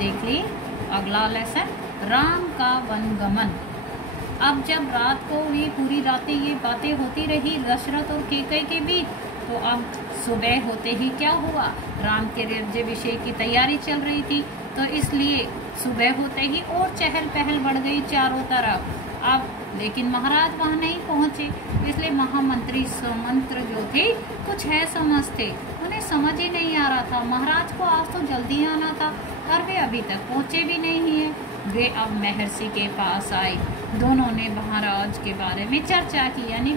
देख ली अगला लेसन, राम का वनगमन। अब जब रात को भी पूरी रातें ये बातें होती रही दशरथ और कैकेयी के बीच, तो अब सुबह होते ही क्या हुआ, राम के राज्याभिषेक की तैयारी चल रही थी, तो इसलिए सुबह होते ही और चहल पहल बढ़ गई चारों तरफ। अब लेकिन महाराज वहां नहीं पहुंचे, इसलिए महामंत्री सुमंत्र जो थे कुछ है समझ थे, उन्हें समझ ही नहीं आ रहा था महाराज को आज तो जल्दी आना था और वे अभी तक पहुंचे भी नहीं है। वे अब महर्षि के पास आए, दोनों ने महाराज के बारे में चर्चा की, यानी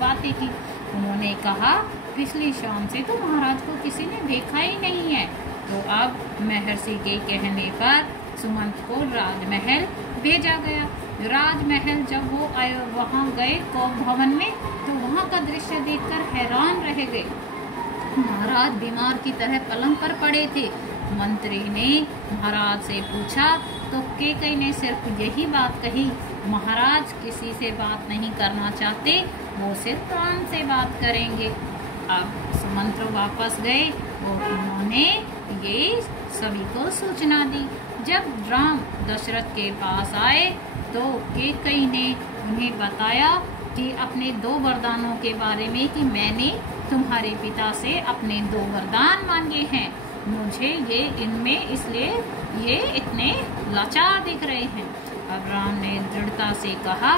बातें की। उन्होंने कहा पिछली शाम से तो महाराज को किसी ने देखा ही नहीं है। तो अब महर्षि के कहने पर सुमंत को राजमहल भेजा गया। राजमहल जब वो वहाँ गए कौव भवन में, तो वहाँ का दृश्य देखकर हैरान रह गए। महाराज बीमार की तरह पलंग पर पड़े थे। मंत्री ने महाराज से पूछा, तो कैकेयी ने सिर्फ यही बात कही, महाराज किसी से बात नहीं करना चाहते, वो सिर्फ राम से बात करेंगे। अब सुमंत्र वापस गए और उन्होंने ये सभी को सूचना दी। जब राम दशरथ के पास आए तो कैकेयी ने उन्हें बताया कि अपने 2 वरदानों के बारे में, कि मैंने तुम्हारे पिता से अपने 2 वरदान मांगे हैं, मुझे ये इनमें इसलिए ये इतने लाचार दिख रहे हैं। अब राम ने दृढ़ता से कहा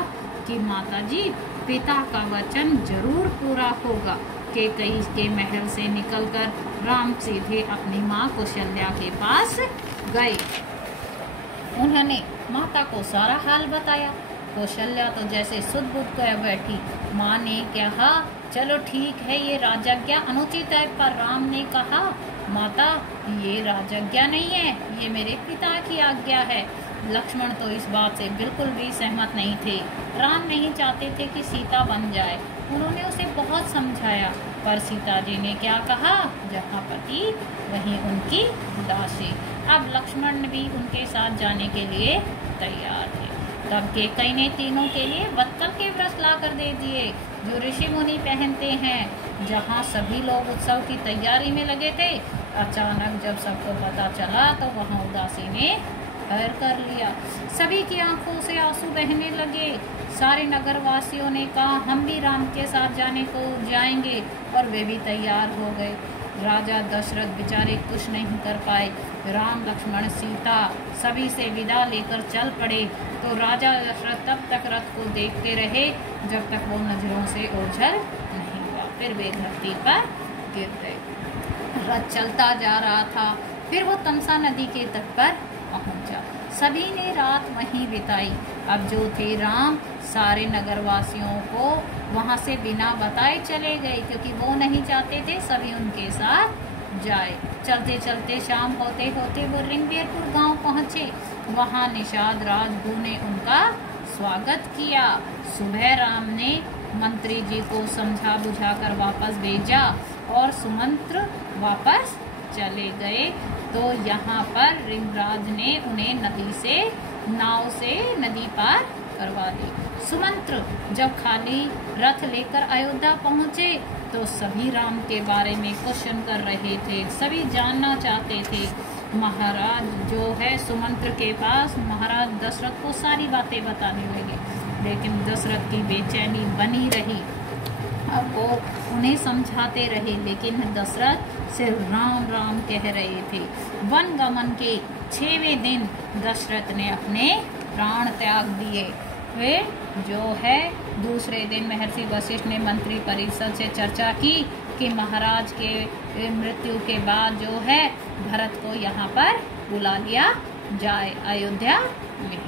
कि माताजी पिता का वचन जरूर पूरा होगा। कैकेयी के महल से निकलकर राम सीधे अपनी माँ कौशल्या के पास गए। उन्होंने माता को सारा हाल बताया। कौशल्या तो जैसे सुध-बुध कर बैठी। माँ ने कहा चलो ठीक है, ये राजज्ञा अनुचित है, पर राम ने कहा माता ये राजज्ञा नहीं है, ये मेरे पिता की आज्ञा है। लक्ष्मण तो इस बात से बिल्कुल भी सहमत नहीं थे। राम नहीं चाहते थे कि सीता बन जाए। उन्होंने उसे बहुत समझाया, पर सीता जी ने क्या कहा, जहाँ पति वहीं उनकी दासी। अब लक्ष्मण भी उनके साथ जाने के लिए तैयार थे। तब कैकेयी ने तीनों के लिए वत्कल के व्रत ला कर दे दिए, जो ऋषि मुनि पहनते हैं। जहाँ सभी लोग उत्सव की तैयारी में लगे थे, अचानक जब सबको पता चला तो वहाँ उदासी ने घर कर लिया। सभी की आंखों से आंसू बहने लगे। सारे नगर वासियों ने कहा हम भी राम के साथ जाने को जाएंगे, और वे भी तैयार हो गए। राजा दशरथ बेचारे कुछ नहीं कर पाए। राम लक्ष्मण सीता सभी से विदा लेकर चल पड़े। तो राजा दशरथ तब तक रथ को देखते रहे जब तक वो नजरों से ओझल नहीं हुआ। फिर वे धरती पर गिर गए। रथ चलता जा रहा था, फिर वो तमसा नदी के तट पर पहुंचा। सभी ने रात वहीं बिताई। अब जो थे राम सारे नगरवासियों को वहां से बिना बताए चले गए, क्योंकि वो नहीं चाहते थे सभी उनके साथ जाए। चलते चलते शाम होते होते वो रिंगबेरपुर गांव पहुंचे। वहां निषाद राजगुरु ने उनका स्वागत किया। सुबह राम ने मंत्री जी को समझा बुझाकर वापस भेजा और सुमंत्र वापस चले गए। तो यहाँ पर रिंगराज ने उन्हें नाव से नदी पार करवा दी। सुमंत्र जब खाली रथ लेकर अयोध्या पहुँचे तो सभी राम के बारे में क्वेश्चन कर रहे थे, सभी जानना चाहते थे। महाराज जो है सुमंत्र के पास महाराज दशरथ को सारी बातें बताने लगे, लेकिन दशरथ की बेचैनी बनी रही। अब वो उन्हें समझाते रहे, लेकिन दशरथ सिर्फ राम राम कह रहे थे। वन गमन के 6वें दिन दशरथ ने अपने प्राण त्याग दिए। वे जो है दूसरे दिन महर्षि वशिष्ठ ने मंत्री परिषद से चर्चा की कि महाराज के मृत्यु के बाद जो है भरत को यहाँ पर बुला लिया जाए अयोध्या में।